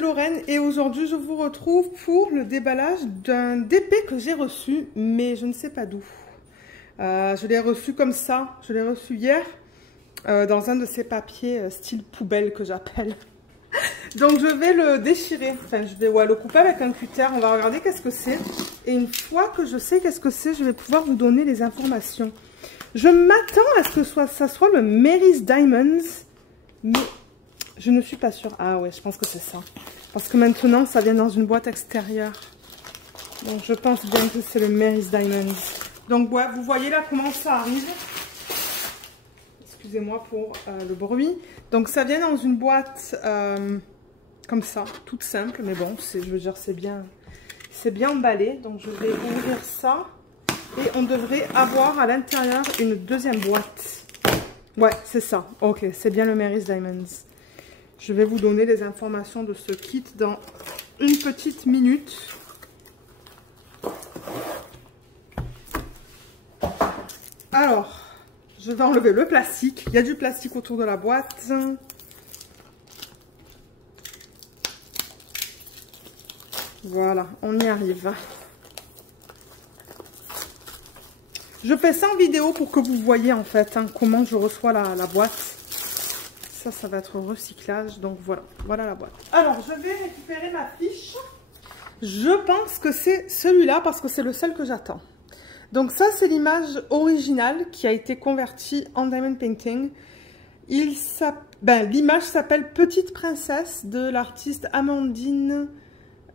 c'est Lorraine et aujourd'hui je vous retrouve pour le déballage d'un DP que j'ai reçu, mais je ne sais pas d'où. Je l'ai reçu comme ça, je l'ai reçu hier dans un de ces papiers style poubelle que j'appelle. Donc je vais le déchirer, enfin je vais le couper avec un cutter, on va regarder qu'est-ce que c'est. Et une fois que je sais qu'est-ce que c'est, je vais pouvoir vous donner les informations. Je m'attends à ce que ça soit le Mary's Diamonds, mais je ne suis pas sûre. Ah ouais, je pense que c'est ça. Parce que maintenant, ça vient dans une boîte extérieure. Donc je pense bien que c'est le Mary's Diamonds. Donc ouais, vous voyez là comment ça arrive. Excusez-moi pour le bruit. Donc ça vient dans une boîte comme ça, toute simple. Mais bon, je veux dire, c'est bien emballé. Donc je vais ouvrir ça. Et on devrait avoir à l'intérieur une deuxième boîte. Ouais, c'est ça. Ok, c'est bien le Mary's Diamonds. Je vais vous donner les informations de ce kit dans une petite minute. Alors, je vais enlever le plastique. Il y a du plastique autour de la boîte. Voilà, on y arrive. Je fais ça en vidéo pour que vous voyez en fait comment je reçois la boîte. Ça va être recyclage. Donc voilà la boîte. Alors, je vais récupérer ma fiche. Je pense que c'est celui-là parce que c'est le seul que j'attends. Donc ça, c'est l'image originale qui a été convertie en Diamond Painting. L'image s'appelle Petite Princesse de l'artiste Amandine...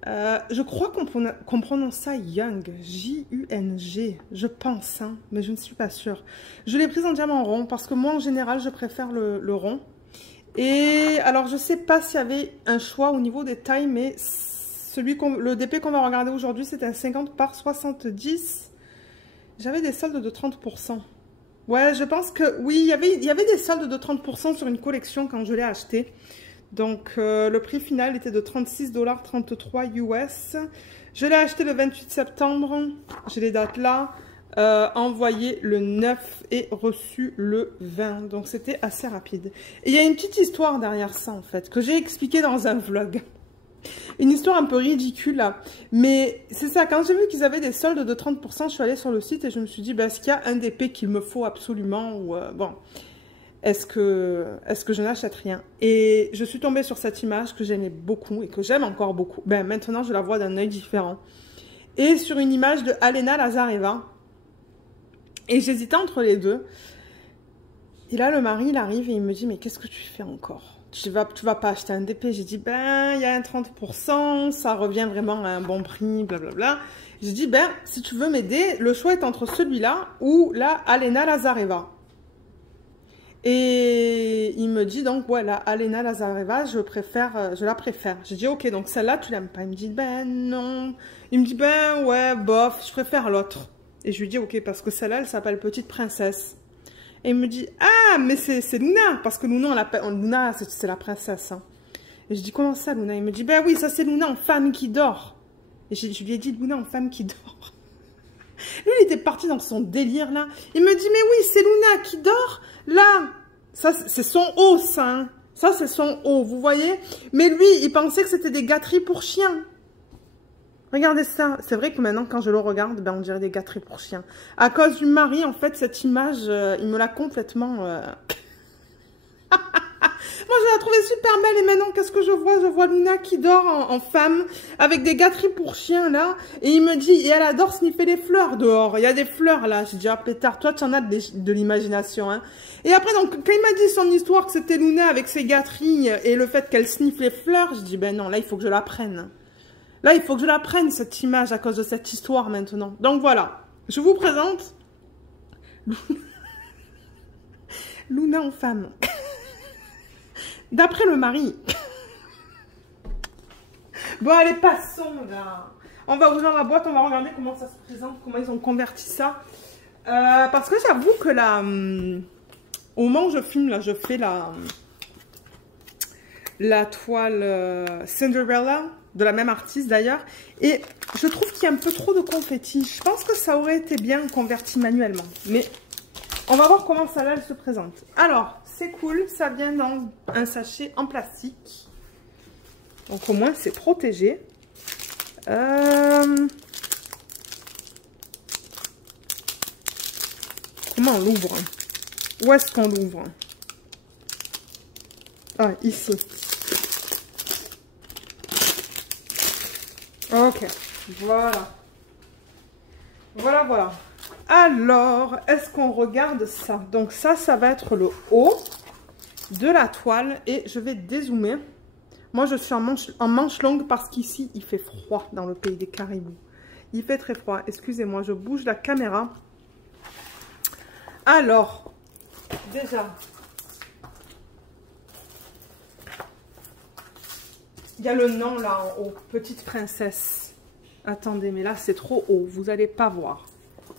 je crois qu'on prononce ça Young, J-U-N-G, je pense, hein, mais je ne suis pas sûre. Je l'ai prise en diamant rond parce que moi, en général, je préfère le rond. Et alors, je ne sais pas s'il y avait un choix au niveau des tailles, mais le DP qu'on va regarder aujourd'hui, c'est un 50 par 70. J'avais des soldes de 30%. Ouais, je pense que oui, il y avait des soldes de 30% sur une collection quand je l'ai acheté. Donc, le prix final était de 36,33 US. Je l'ai acheté le 28 septembre. J'ai les dates là. Envoyé le 9 et reçu le 20. Donc, c'était assez rapide. Et il y a une petite histoire derrière ça, en fait, que j'ai expliqué dans un vlog. Une histoire un peu ridicule, là. Mais c'est ça, quand j'ai vu qu'ils avaient des soldes de 30%, je suis allée sur le site et je me suis dit, est-ce qu'il y a un DP qu'il me faut absolument ou bon... Est-ce que je n'achète rien? Et je suis tombée sur cette image que j'aimais beaucoup et que j'aime encore beaucoup. Maintenant, je la vois d'un œil différent. Et sur une image de Alena Lazareva. Et j'hésitais entre les deux. Et là, le mari, il arrive et il me dit, mais qu'est-ce que tu fais encore? Tu vas pas acheter un DP? J'ai dit, il y a un 30%, ça revient vraiment à un bon prix, blablabla. J'ai dit, si tu veux m'aider, le choix est entre celui-là ou la Alena Lazareva. Et il me dit donc, voilà, Alena Lazareva, je la préfère. J'ai dit, ok, donc celle-là, tu l'aimes pas? Il me dit, non. Il me dit, ouais, bof, je préfère l'autre. Et je lui dis, ok, parce que celle-là, elle s'appelle Petite Princesse. Et il me dit, ah, mais c'est Luna, parce que Luna, c'est la princesse. Hein. Et je dis, comment ça, Luna? Il me dit, oui, ça c'est Luna en femme qui dort. Et je lui ai dit, Luna en femme qui dort. Lui, il était parti dans son délire, là. Il me dit, mais oui, c'est Luna qui dort. Là, ça, c'est son haut, ça. Hein. Ça, c'est son haut, vous voyez? Mais lui, il pensait que c'était des gâteries pour chiens. Regardez ça. C'est vrai que maintenant, quand je le regarde, on dirait des gâteries pour chiens. À cause du mari, en fait, cette image, il me l'a complètement... Moi, je la trouvais super belle et maintenant, qu'est-ce que je vois? Je vois Luna qui dort en femme avec des gâteries pour chiens, là. Et il me dit, et elle adore sniffer les fleurs dehors. Il y a des fleurs, là. J'ai dit, ah, pétard, toi, tu en as de l'imagination, hein. Et après, donc, quand il m'a dit son histoire que c'était Luna avec ses gâteries et le fait qu'elle sniffe les fleurs, je dis, non, là, il faut que je la prenne. Là, il faut que je la prenne, cette image, à cause de cette histoire, maintenant. Donc, voilà. Je vous présente Luna en femme. D'après le mari. Bon, allez, passons, là. On va ouvrir la boîte, on va regarder comment ça se présente, comment ils ont converti ça. Parce que j'avoue que là, au moment où je filme, là, je fais la toile Cinderella, de la même artiste d'ailleurs. Et je trouve qu'il y a un peu trop de confetti. Je pense que ça aurait été bien converti manuellement. Mais on va voir comment ça là, elle se présente. Alors, c'est cool, ça vient dans un sachet en plastique. Donc au moins, c'est protégé. Comment on l'ouvre? Où est-ce qu'on l'ouvre? Ah, ici. Ok, voilà. Voilà, voilà. Alors, est-ce qu'on regarde ça? Donc ça va être le haut de la toile. Et je vais dézoomer. Moi, je suis en manche longue parce qu'ici, il fait froid dans le pays des Caribous. Il fait très froid. Excusez-moi, je bouge la caméra. Alors, déjà, il y a le nom là en haut, Petite Princesse. Attendez, mais là, c'est trop haut. Vous n'allez pas voir.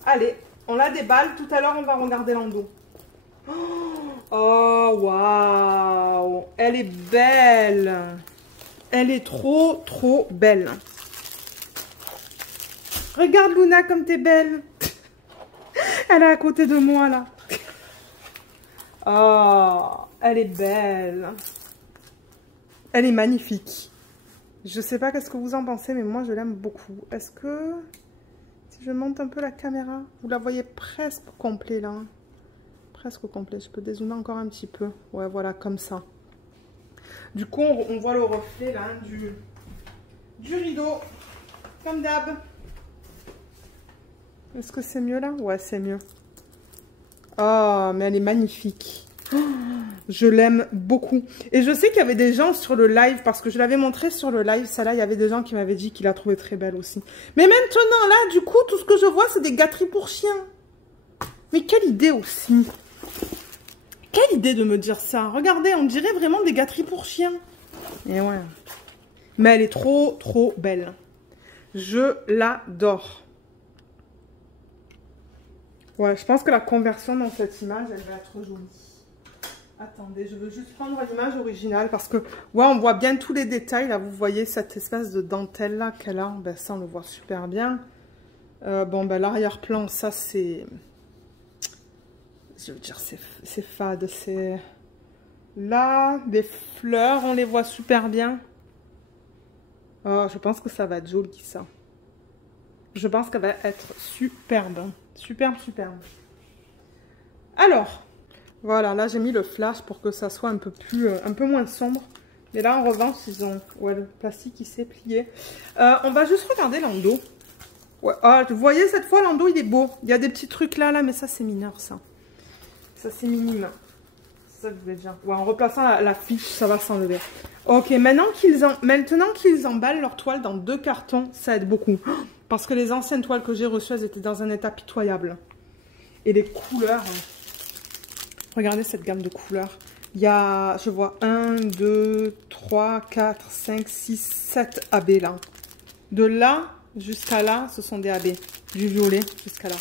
Allez, on la déballe. Tout à l'heure, on va regarder l'endos. Oh, waouh! Elle est belle! Elle est trop, trop belle. Regarde, Luna, comme t'es belle! Elle est à côté de moi, là. Oh, elle est belle. Elle est magnifique. Je sais pas qu'est-ce que vous en pensez, mais moi, je l'aime beaucoup. Est-ce que... Si je monte un peu la caméra, vous la voyez presque complet, là. Presque au complet. Je peux dézoomer encore un petit peu. Ouais, voilà, comme ça. Du coup, on voit le reflet là du rideau. Comme d'hab. Est-ce que c'est mieux là? Ouais, c'est mieux. Oh, mais elle est magnifique. Oh, je l'aime beaucoup. Et je sais qu'il y avait des gens sur le live, parce que je l'avais montré sur le live, ça là, il y avait des gens qui m'avaient dit qu'il la trouvait très belle aussi. Mais maintenant, là, du coup, tout ce que je vois, c'est des gâteries pour chiens. Mais quelle idée aussi. Quelle idée de me dire ça. Regardez, on dirait vraiment des gâteries pour chiens. Et ouais. Mais elle est trop, trop belle. Je l'adore. Ouais, je pense que la conversion dans cette image, elle va être jolie. Attendez, je veux juste prendre l'image originale parce que, ouais, on voit bien tous les détails. Là, vous voyez cette espèce de dentelle là qu'elle a. Ben, ça, on le voit super bien. Bon, ben, l'arrière-plan, ça, c'est... Je veux dire, c'est fade. C'est... Là, des fleurs, on les voit super bien. Oh, je pense que ça va être joli, ça. Je pense qu'elle va être superbe. Superbe, superbe. Alors, voilà, là, j'ai mis le flash pour que ça soit un peu moins sombre. Et là, en revanche, ils ont... Ouais, le plastique, il s'est plié. On va juste regarder l'endos. Ouais, oh, vous voyez, cette fois, l'endos, il est beau. Il y a des petits trucs là, mais ça, c'est mineur, ça. Ça, c'est minime. Ça, je vais dire. Ouais, en replaçant la fiche, ça va s'enlever. Ok, maintenant qu'ils emballent leur toile dans 2 cartons, ça aide beaucoup. Parce que les anciennes toiles que j'ai reçues, elles étaient dans un état pitoyable. Et les couleurs... Regardez cette gamme de couleurs. Il y a, je vois 1, 2, 3, 4, 5, 6, 7 AB là. De là jusqu'à là, ce sont des AB. Du violet jusqu'à là.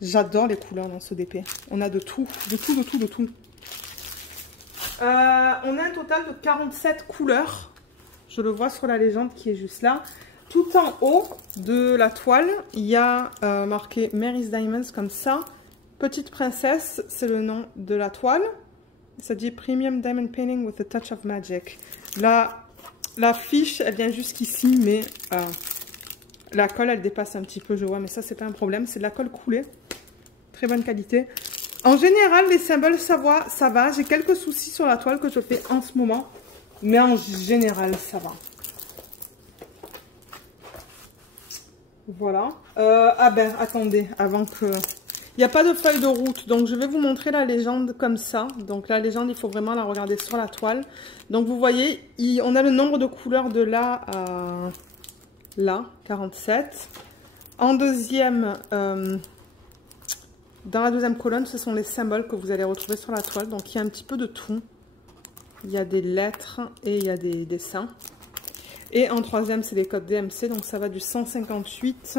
J'adore les couleurs dans ce DP. On a de tout, de tout, de tout, de tout. On a un total de 47 couleurs. Je le vois sur la légende qui est juste là. Tout en haut de la toile, il y a marqué Mary's Diamonds comme ça. Petite Princesse, c'est le nom de la toile. Ça dit Premium Diamond Painting with a Touch of Magic. La fiche, elle vient jusqu'ici, mais la colle, elle dépasse un petit peu, je vois. Mais ça, c'est pas un problème. C'est de la colle coulée. Très bonne qualité. En général, les symboles, ça va. J'ai quelques soucis sur la toile que je fais en ce moment. Mais en général, ça va. Voilà. Ah ben, attendez, avant que... Il n'y a pas de feuille de route, donc je vais vous montrer la légende comme ça. Donc la légende, il faut vraiment la regarder sur la toile. Donc vous voyez, on a le nombre de couleurs de là à là, 47. En deuxième, dans la deuxième colonne, ce sont les symboles que vous allez retrouver sur la toile. Donc il y a un petit peu de tout. Il y a des lettres et il y a des dessins. Et en troisième, c'est les codes DMC, donc ça va du 158...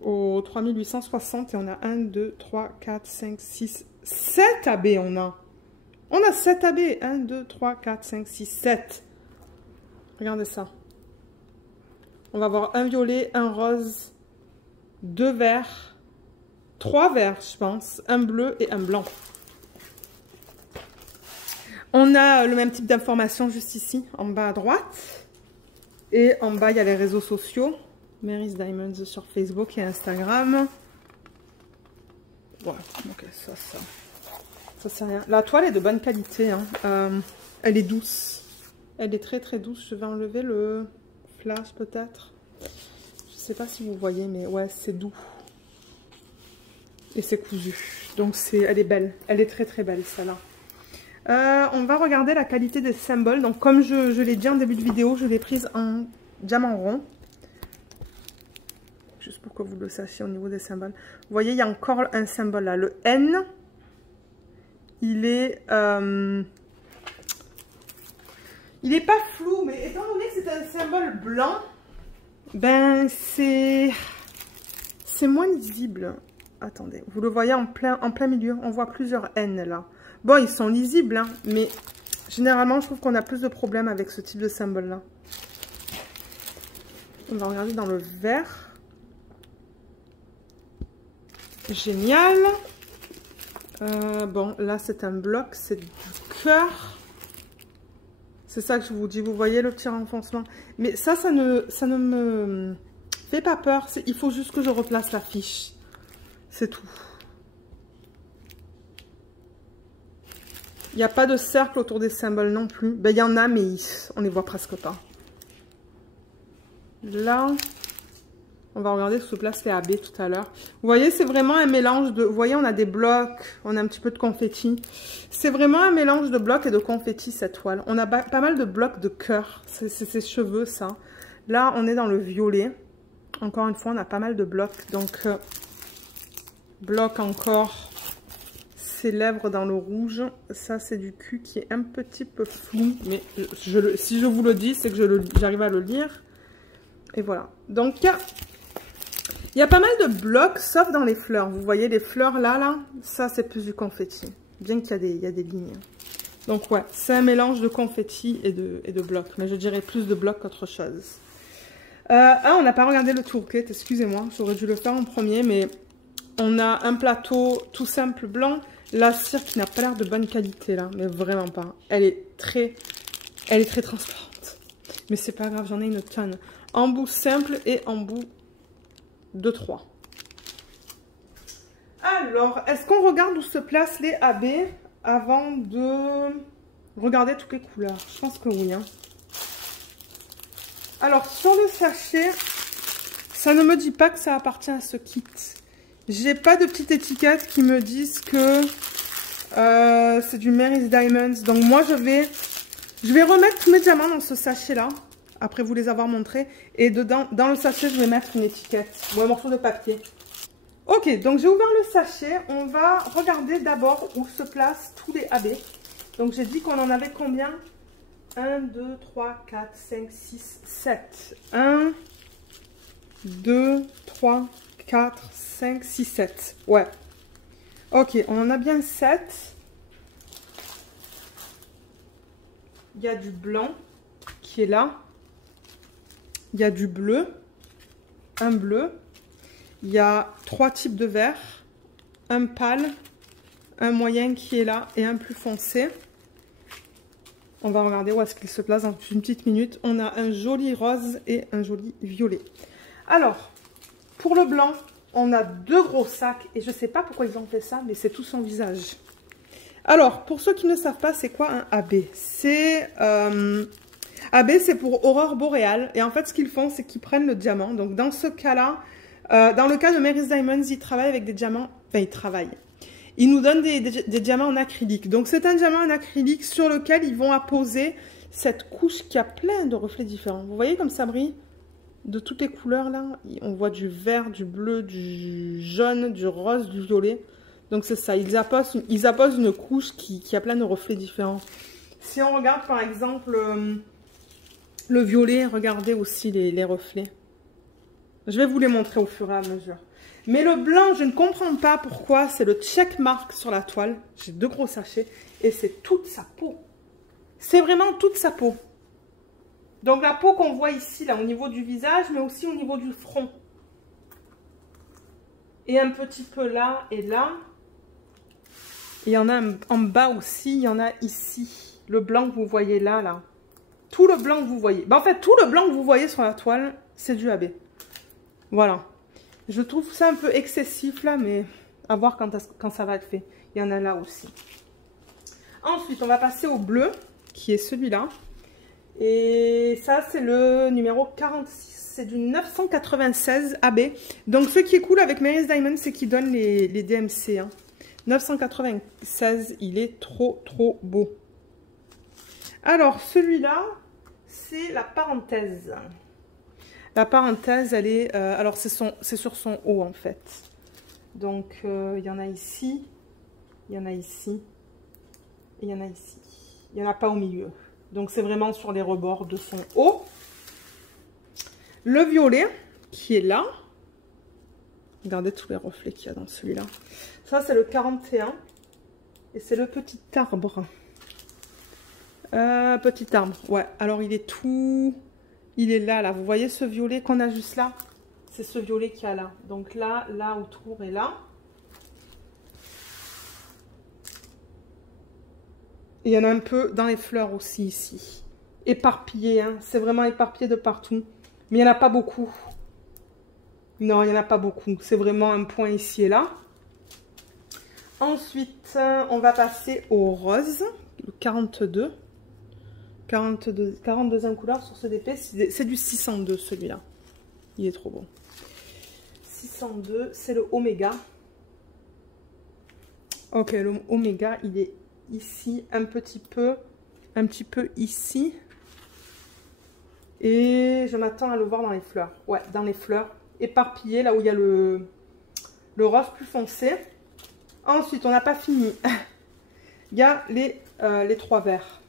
au 3860 et on a 1, 2, 3, 4, 5, 6, 7 AB on a. On a 7 AB. 1, 2, 3, 4, 5, 6, 7. Regardez ça. On va avoir un violet, un rose, 2 verts, 3 verts je pense, un bleu et un blanc. On a le même type d'information juste ici, en bas à droite. Et en bas, il y a les réseaux sociaux. Mary's Diamonds sur Facebook et Instagram. Voilà, ok, ça c'est rien. La toile est de bonne qualité, hein. Elle est douce. Elle est très très douce. Je vais enlever le flash peut-être. Je sais pas si vous voyez, mais ouais, c'est doux. Et c'est cousu. Donc elle est belle. Elle est très très belle, celle-là. On va regarder la qualité des symboles. Donc comme je l'ai dit en début de vidéo, je l'ai prise en diamant rond. Juste pour que vous le sachiez au niveau des symboles. Vous voyez, il y a encore un symbole là. Le N, il est pas flou, mais étant donné que c'est un symbole blanc, ben c'est moins lisible. Attendez, vous le voyez en plein milieu. On voit plusieurs N là. Bon, ils sont lisibles, hein, mais généralement, je trouve qu'on a plus de problèmes avec ce type de symbole-là. On va regarder dans le vert. Génial. Bon, là, c'est un bloc, c'est du cœur. C'est ça que je vous dis. Vous voyez le petit renfoncement. Mais ça ne me fait pas peur. Il faut juste que je replace la fiche. C'est tout. Il n'y a pas de cercle autour des symboles non plus. Ben, il y en a, mais on ne les voit presque pas. Là, on va regarder sous place les AB tout à l'heure. Vous voyez, c'est vraiment un mélange de... Vous voyez, on a des blocs, on a un petit peu de confetti. C'est vraiment un mélange de blocs et de confetti, cette toile. On a pas mal de blocs de cœur. C'est ses cheveux, ça. Là, on est dans le violet. Encore une fois, on a pas mal de blocs. Donc, bloc encore... Ses lèvres dans le rouge, ça c'est du cul qui est un petit peu flou, mais si je vous le dis, c'est que j'arrive à le lire. Et voilà. Donc il y a pas mal de blocs, sauf dans les fleurs. Vous voyez les fleurs là, ça c'est plus du confetti, bien qu'il y a des lignes. Donc ouais, c'est un mélange de confetti et de blocs, mais je dirais plus de blocs qu'autre chose. On n'a pas regardé le toolkit, excusez-moi, j'aurais dû le faire en premier, mais on a un plateau tout simple blanc. La cire qui n'a pas l'air de bonne qualité là, mais vraiment pas. Elle est très transparente. Mais c'est pas grave, j'en ai une tonne. Embout simple et embout de 3. Alors, est-ce qu'on regarde où se placent les AB avant de regarder toutes les couleurs? Je pense que oui. Hein. Alors, sur le sachet, ça ne me dit pas que ça appartient à ce kit. J'ai pas de petite étiquette qui me disent que c'est du Mary's Diamonds. Donc moi je vais remettre tous mes diamants dans ce sachet là. Après vous les avoir montrés. Et dedans, dans le sachet, je vais mettre une étiquette ou un morceau de papier. Ok, donc j'ai ouvert le sachet. On va regarder d'abord où se placent tous les AB. Donc j'ai dit qu'on en avait combien? 1, 2, 3, 4, 5, 6, 7. 1, 2, 3, 4, 5, 6, 7. Ouais. Ok, on en a bien 7. Il y a du blanc qui est là. Il y a du bleu. Un bleu. Il y a 3 types de vert. Un pâle. Un moyen qui est là et un plus foncé. On va regarder où est-ce qu'il se place dans une petite minute. On a un joli rose et un joli violet. Alors, pour le blanc, on a 2 gros sacs. Et je ne sais pas pourquoi ils ont fait ça, mais c'est tout son visage. Alors, pour ceux qui ne savent pas, c'est quoi un AB? AB, c'est pour aurore boréale. Et en fait, ce qu'ils font, c'est qu'ils prennent le diamant. Donc, dans ce cas-là, dans le cas de Mary's Diamonds, ils travaillent avec des diamants. Enfin, ils travaillent. Ils nous donnent des diamants en acrylique. Donc, c'est un diamant en acrylique sur lequel ils vont apposer cette couche qui a plein de reflets différents. Vous voyez comme ça brille? De toutes les couleurs, là. On voit du vert, du bleu, du jaune, du rose, du violet. Donc, c'est ça. Ils apposent une couche qui a plein de reflets différents. Si on regarde, par exemple, le violet, regardez aussi les reflets. Je vais vous les montrer au fur et à mesure. Mais le blanc, je ne comprends pas pourquoi. C'est le check mark sur la toile. J'ai 2 gros sachets. Et c'est toute sa peau. C'est vraiment toute sa peau. Donc la peau qu'on voit ici, là, au niveau du visage, mais aussi au niveau du front. Et un petit peu là et là. Et il y en a en bas aussi, il y en a ici. Le blanc que vous voyez là, là. Tout le blanc que vous voyez. Ben, en fait, tout le blanc que vous voyez sur la toile, c'est du AB. Voilà. Je trouve ça un peu excessif là, mais à voir quand ça va être fait. Il y en a là aussi. Ensuite, on va passer au bleu, qui est celui-là. Et ça, c'est le numéro 46. C'est du 996 AB. Donc, ce qui est cool avec Mary's Diamond, c'est qu'il donne les DMC. Hein. 996, il est trop, trop beau. Alors, celui-là, c'est la parenthèse. La parenthèse, elle est... alors, c'est sur son haut, en fait. Donc, il y en a ici. Il y en a ici. Et il y en a ici. Il n'y en a pas au milieu. Donc, c'est vraiment sur les rebords de son haut. Le violet, qui est là. Regardez tous les reflets qu'il y a dans celui-là. Ça, c'est le 41. Et c'est le petit arbre. Petit arbre. Ouais, alors il est tout... Il est là, là. Vous voyez ce violet qu'on a juste là? C'est ce violet qu'il y a là. Donc là, là autour et là. Et il y en a un peu dans les fleurs aussi ici. Éparpillé, hein. C'est vraiment éparpillé de partout. Mais il n'y en a pas beaucoup. Non, il n'y en a pas beaucoup. C'est vraiment un point ici et là. Ensuite, on va passer au rose. Le 42. 42e couleur sur ce DP. C'est du 602 celui-là. Il est trop beau. 602, c'est le Oméga. Ok, le Oméga, il est ici, un petit peu ici. Et je m'attends à le voir dans les fleurs. Ouais, dans les fleurs. Éparpillé, là où il y a le rose plus foncé. Ensuite, on n'a pas fini. Il y a les 3 verts.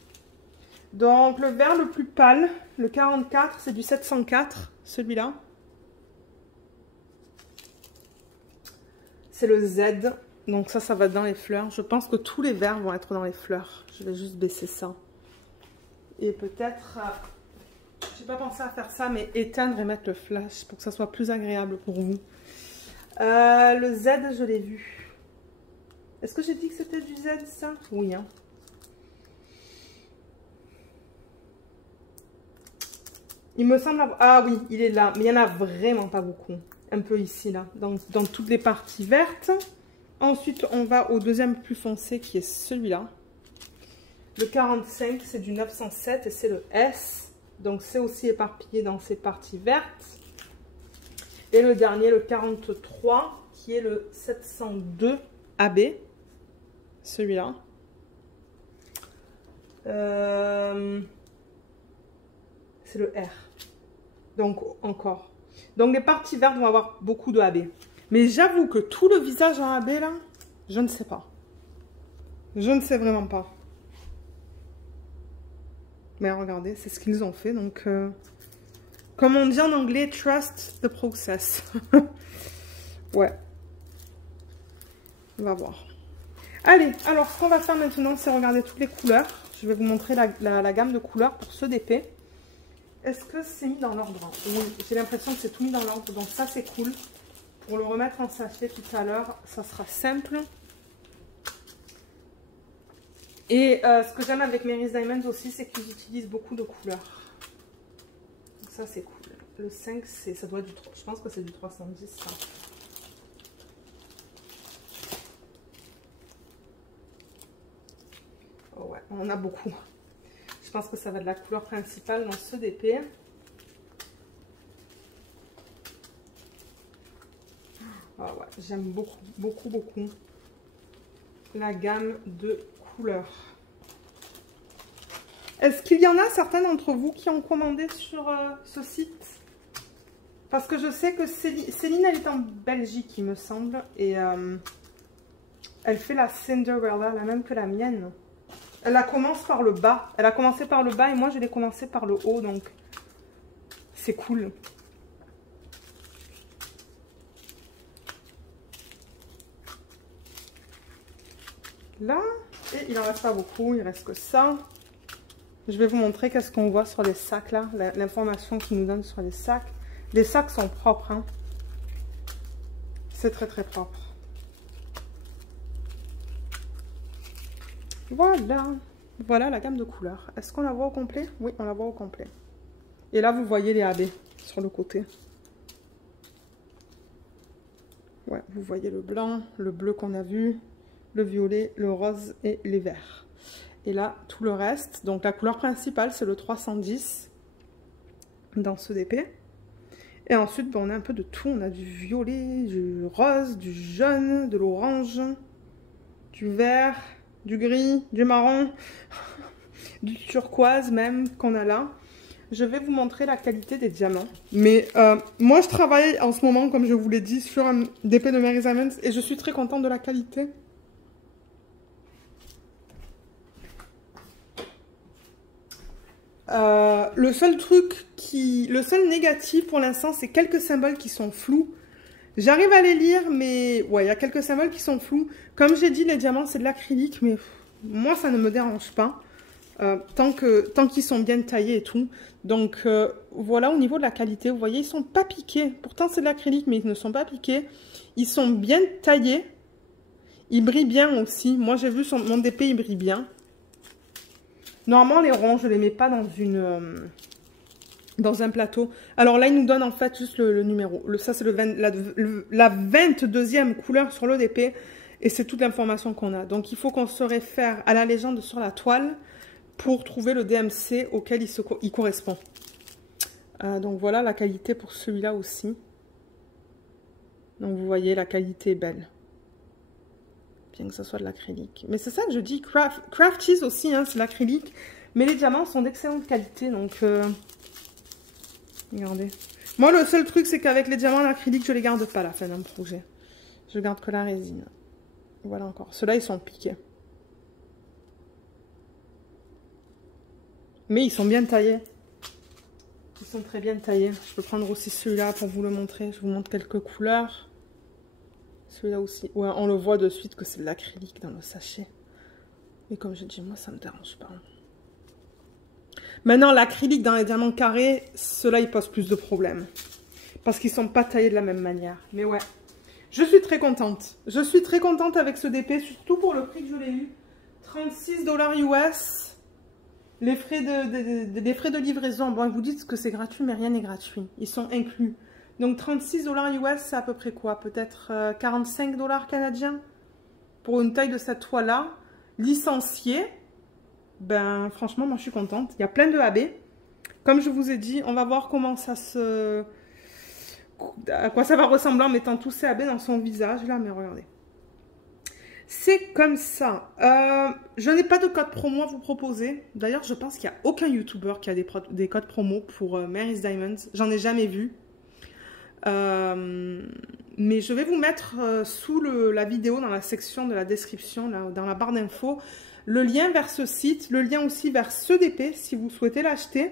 Donc, le vert le plus pâle, le 44, c'est du 704, celui-là. C'est le Z. Donc ça va dans les fleurs. Je pense que tous les verts vont être dans les fleurs. Je vais juste baisser ça. Et peut-être... j'ai pas pensé à faire ça, mais éteindre et mettre le flash pour que ça soit plus agréable pour vous. Le Z, je l'ai vu. Est-ce que j'ai dit que c'était du Z, ça? Oui, hein. Il me semble avoir... Ah oui, il est là. Mais il n'y en a vraiment pas beaucoup. Un peu ici, là. Dans toutes les parties vertes. Ensuite, on va au deuxième plus foncé, qui est celui-là. Le 45, c'est du 907 et c'est le S. Donc, c'est aussi éparpillé dans ces parties vertes. Et le dernier, le 43, qui est le 702 AB. Celui-là. C'est le R. Donc, encore. Donc, les parties vertes vont avoir beaucoup de AB. Mais j'avoue que tout le visage en AB, là, je ne sais pas. Je ne sais vraiment pas. Mais regardez, c'est ce qu'ils ont fait. Donc, comme on dit en anglais, trust the process. Ouais. On va voir. Allez, alors, ce qu'on va faire maintenant, c'est regarder toutes les couleurs. Je vais vous montrer la gamme de couleurs pour ce DP. Est-ce que c'est mis dans l'ordre? Oui, j'ai l'impression que c'est tout mis dans l'ordre. Donc, ça, c'est cool. Pour le remettre en sachet tout à l'heure, ça sera simple. Et ce que j'aime avec Mary's Diamond aussi, c'est qu'ils utilisent beaucoup de couleurs. Donc ça, c'est cool. Le 5, ça doit être du... Je pense que c'est du 310, ça. Oh ouais, on en a beaucoup. Je pense que ça va de la couleur principale dans ce DP. Oh ouais, j'aime beaucoup, beaucoup, beaucoup la gamme de couleurs. Est-ce qu'il y en a certains d'entre vous qui ont commandé sur ce site? Parce que je sais que Céline, elle est en Belgique, il me semble. Et elle fait la Cinderella, la même que la mienne. Elle la commence par le bas. Elle a commencé par le bas et moi, je l'ai commencé par le haut. Donc, c'est cool. Là, et il en reste pas beaucoup, il reste que ça. Je vais vous montrer qu'est-ce qu'on voit sur les sacs là, l'information qu'ils nous donnent sur les sacs. Les sacs sont propres, hein. C'est très très propre. Voilà. Voilà la gamme de couleurs. Est-ce qu'on la voit au complet? Oui, on la voit au complet. Et là, vous voyez les AB sur le côté. Ouais, vous voyez le blanc, le bleu qu'on a vu, le violet, le rose et les verts. Et là, tout le reste. Donc, la couleur principale, c'est le 310 dans ce DP. Et ensuite, on a un peu de tout. On a du violet, du rose, du jaune, de l'orange, du vert, du gris, du marron, du turquoise même qu'on a là. Je vais vous montrer la qualité des diamants. Mais moi, je travaille en ce moment, comme je vous l'ai dit, sur un DP de Mary Diamonds et je suis très contente de la qualité. Le seul négatif pour l'instant, c'est quelques symboles qui sont flous. J'arrive à les lire, mais ouais, il y a quelques symboles qui sont flous. Comme j'ai dit, les diamants, c'est de l'acrylique, mais moi, ça ne me dérange pas. Tant qu'ils sont bien taillés et tout. Donc, voilà, au niveau de la qualité, vous voyez, ils sont pas piqués. Pourtant, c'est de l'acrylique, mais ils ne sont pas piqués. Ils sont bien taillés. Ils brillent bien aussi. Moi, j'ai vu mon DP, il brille bien. Normalement, les ronds, je ne les mets pas dans un plateau. Alors là, il nous donne en fait juste le numéro. Ça, c'est la 22e couleur sur le DP. Et c'est toute l'information qu'on a. Donc, il faut qu'on se réfère à la légende sur la toile pour trouver le DMC auquel il correspond. Donc, voilà la qualité pour celui-là aussi. Donc, vous voyez, la qualité est belle. Bien que ce soit de l'acrylique. Mais c'est ça que je dis, Crafties aussi, hein, c'est l'acrylique. Mais les diamants sont d'excellente qualité, donc... regardez. Moi, le seul truc, c'est qu'avec les diamants l'acrylique, je les garde pas à la fin d'un projet. Je garde que la résine. Voilà encore. Ceux-là, ils sont piqués. Mais ils sont bien taillés. Ils sont très bien taillés. Je peux prendre aussi celui-là pour vous le montrer. Je vous montre quelques couleurs. Celui-là aussi. Ouais, on le voit de suite que c'est de l'acrylique dans le sachet. Mais comme je dis, moi, ça me dérange pas. Maintenant, l'acrylique dans les diamants carrés, ceux-là, ils posent plus de problèmes. Parce qu'ils ne sont pas taillés de la même manière. Mais ouais, je suis très contente. Je suis très contente avec ce DP, surtout pour le prix que je l'ai eu. 36 $ US. Les frais de livraison, bon, vous dites que c'est gratuit, mais rien n'est gratuit. Ils sont inclus. Donc 36 $ US, c'est à peu près quoi? Peut-être 45 $ canadiens pour une taille de cette toile-là. Licenciée. Ben, franchement, moi, je suis contente. Il y a plein de AB. Comme je vous ai dit, on va voir comment ça se... à quoi ça va ressembler en mettant tous ces AB dans son visage, là. Mais regardez. C'est comme ça. Je n'ai pas de code promo à vous proposer. D'ailleurs, je pense qu'il n'y a aucun YouTuber qui a des codes promo pour Mary's Diamonds. J'en ai jamais vu. Mais je vais vous mettre sous la vidéo, dans la section de la description, là, dans la barre d'infos, le lien vers ce site, le lien aussi vers ce DP si vous souhaitez l'acheter.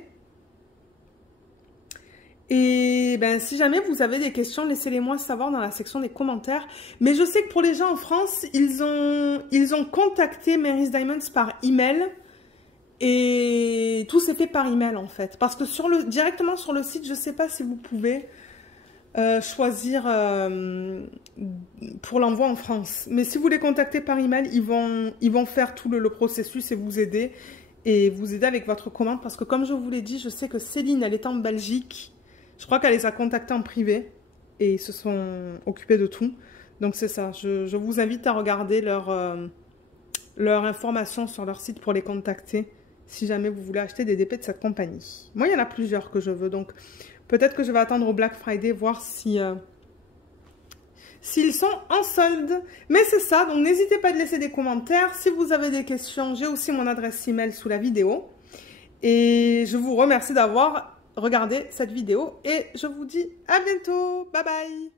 Et ben, si jamais vous avez des questions, laissez-les moi savoir dans la section des commentaires. Mais je sais que pour les gens en France, ils ont contacté Mary's Diamonds par email. Et tout s'est fait par email en fait. Parce que directement sur le site, je ne sais pas si vous pouvez choisir pour l'envoi en France. Mais si vous les contactez par email, ils vont faire tout le processus et vous aider. Et vous aider avec votre commande. Parce que comme je vous l'ai dit, je sais que Céline, elle est en Belgique. Je crois qu'elle les a contactés en privé et ils se sont occupés de tout. Donc c'est ça, je vous invite à regarder leur information sur leur site pour les contacter si jamais vous voulez acheter des DP de cette compagnie. Moi, il y en a plusieurs que je veux, donc peut-être que je vais attendre au Black Friday, voir s'ils sont en solde. Mais c'est ça, donc n'hésitez pas à laisser des commentaires. Si vous avez des questions, j'ai aussi mon adresse email sous la vidéo. Et je vous remercie d'avoir regardez cette vidéo et je vous dis à bientôt. Bye bye.